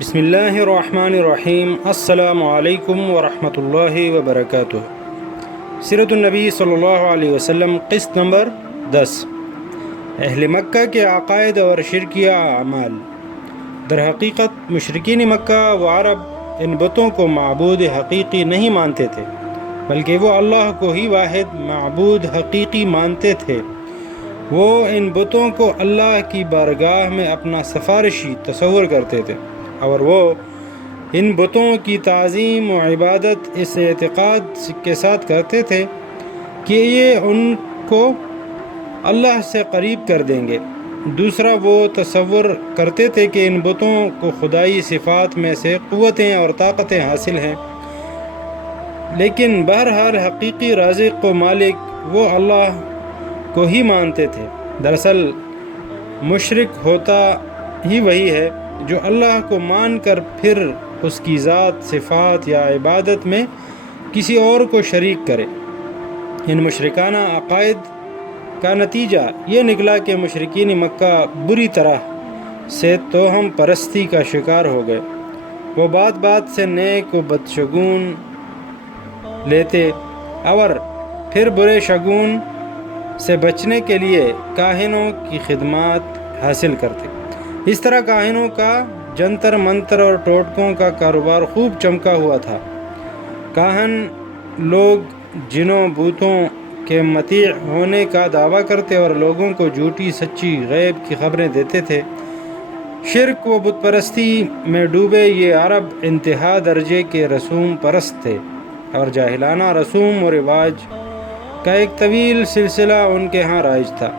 بسم اللہ الرحمن الرحیم۔ السلام علیکم ورحمۃ اللہ وبرکاتہ۔ سیرت النبی صلی اللہ علیہ وسلم، قسط نمبر 10، اہل مکہ کے عقائد اور شرکیہ اعمال۔ در حقیقت مشرکین مکہ و عرب ان بتوں کو معبود حقیقی نہیں مانتے تھے، بلکہ وہ اللہ کو ہی واحد معبود حقیقی مانتے تھے۔ وہ ان بتوں کو اللہ کی بارگاہ میں اپنا سفارشی تصور کرتے تھے، اور وہ ان بتوں کی تعظیم و عبادت اس اعتقاد کے ساتھ کرتے تھے کہ یہ ان کو اللہ سے قریب کر دیں گے۔ دوسرا، وہ تصور کرتے تھے کہ ان بتوں کو خدائی صفات میں سے قوتیں اور طاقتیں حاصل ہیں، لیکن بہرحال حقیقی رازق و مالک وہ اللہ کو ہی مانتے تھے۔ دراصل مشرک ہوتا ہی وہی ہے جو اللہ کو مان کر پھر اس کی ذات، صفات یا عبادت میں کسی اور کو شریک کرے۔ ان مشرکانہ عقائد کا نتیجہ یہ نکلا کہ مشرکین مکہ بری طرح سے توہم پرستی کا شکار ہو گئے۔ وہ بات بات سے نیک و بدشگون لیتے اور پھر برے شگون سے بچنے کے لیے کاہنوں کی خدمات حاصل کرتے۔ اس طرح کاہنوں کا جنتر منتر اور ٹوٹکوں کا کاروبار خوب چمکا ہوا تھا۔ کاہن لوگ جنوں بوتوں کے مطیع ہونے کا دعویٰ کرتے اور لوگوں کو جھوٹی سچی غیب کی خبریں دیتے تھے۔ شرک و بت پرستی میں ڈوبے یہ عرب انتہا درجے کے رسوم پرست تھے، اور جاہلانہ رسوم و رواج کا ایک طویل سلسلہ ان کے ہاں رائج تھا۔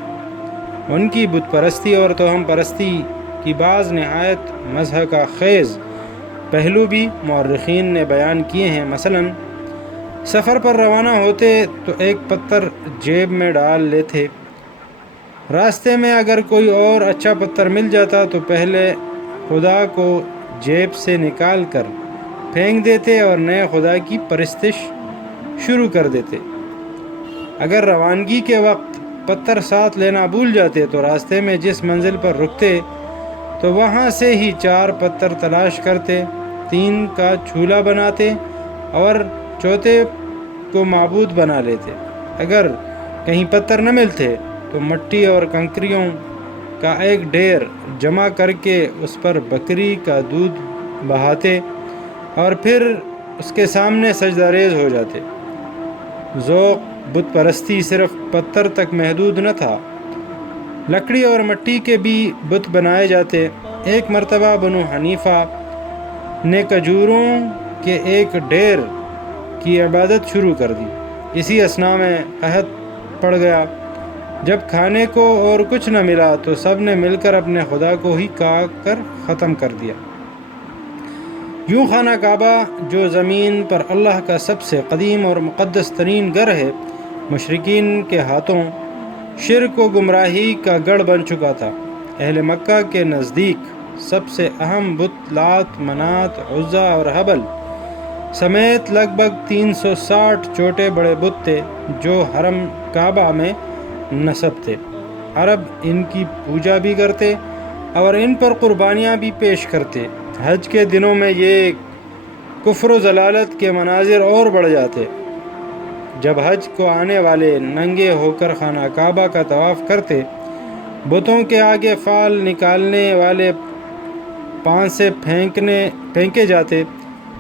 ان کی بت پرستی اور توہم پرستی کی بعض نہایت مضحکہ خیز پہلو بھی مورخین نے بیان کیے ہیں۔ مثلا سفر پر روانہ ہوتے تو ایک پتھر جیب میں ڈال لیتے، راستے میں اگر کوئی اور اچھا پتھر مل جاتا تو پہلے خدا کو جیب سے نکال کر پھینک دیتے اور نئے خدا کی پرستش شروع کر دیتے۔ اگر روانگی کے وقت پتھر ساتھ لینا بھول جاتے تو راستے میں جس منزل پر رکتے تو وہاں سے ہی 4 پتھر تلاش کرتے، 3 کا چولہا بناتے اور چوتھے کو معبود بنا لیتے۔ اگر کہیں پتھر نہ ملتے تو مٹی اور کنکریوں کا ایک ڈھیر جمع کر کے اس پر بکری کا دودھ بہاتے اور پھر اس کے سامنے سجدہ ریز ہو جاتے۔ ذوق بت پرستی صرف پتھر تک محدود نہ تھا، لکڑی اور مٹی کے بھی بت بنائے جاتے۔ ایک مرتبہ بنو حنیفہ نے کھجوروں کے ایک ڈھیر کی عبادت شروع کر دی۔ اسی اثناء میں قحط پڑ گیا۔ جب کھانے کو اور کچھ نہ ملا تو سب نے مل کر اپنے خدا کو ہی کھا کر ختم کر دیا۔ یوں خانہ کعبہ، جو زمین پر اللہ کا سب سے قدیم اور مقدس ترین گھر ہے، مشرکین کے ہاتھوں شرک و گمراہی کا گڑھ بن چکا تھا۔ اہل مکہ کے نزدیک سب سے اہم بت لات، منات، عزا اور حبل سمیت لگ بھگ 360 چھوٹے بڑے بت تھے جو حرم کعبہ میں نصب تھے۔ عرب ان کی پوجا بھی کرتے اور ان پر قربانیاں بھی پیش کرتے۔ حج کے دنوں میں یہ کفر و ضلالت کے مناظر اور بڑھ جاتے۔ جب حج کو آنے والے ننگے ہو کر خانہ کعبہ کا طواف کرتے، بتوں کے آگے فال نکالنے والے پانسے پھینکے جاتے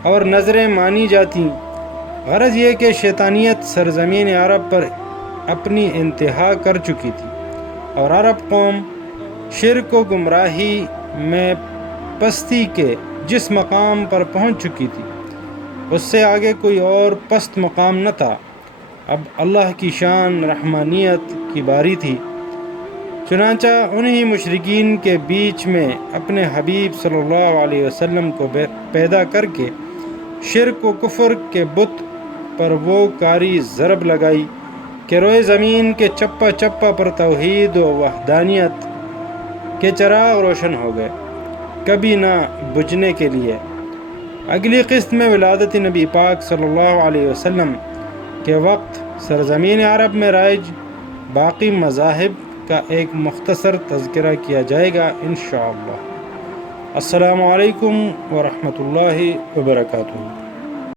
اور نظریں مانی جاتی۔ غرض یہ کہ شیطانیت سرزمین عرب پر اپنی انتہا کر چکی تھی، اور عرب قوم شرک و گمراہی میں پستی کے جس مقام پر پہنچ چکی تھی، اس سے آگے کوئی اور پست مقام نہ تھا۔ اب اللہ کی شان رحمانیت کی باری تھی۔ چنانچہ انہی مشرکین کے بیچ میں اپنے حبیب صلی اللہ علیہ وسلم کو پیدا کر کے شرک و کفر کے بت پر وہ کاری ضرب لگائی کہ روئے زمین کے چپا چپا پر توحید و وحدانیت کے چراغ روشن ہو گئے، کبھی نہ بجھنے کے لیے۔ اگلی قسط میں ولادت نبی پاک صلی اللہ علیہ وسلم کے وقت سرزمین عرب میں رائج باقی مذاہب کا ایک مختصر تذکرہ کیا جائے گا انشاءاللہ۔ السلام علیکم ورحمۃ اللہ وبرکاتہ.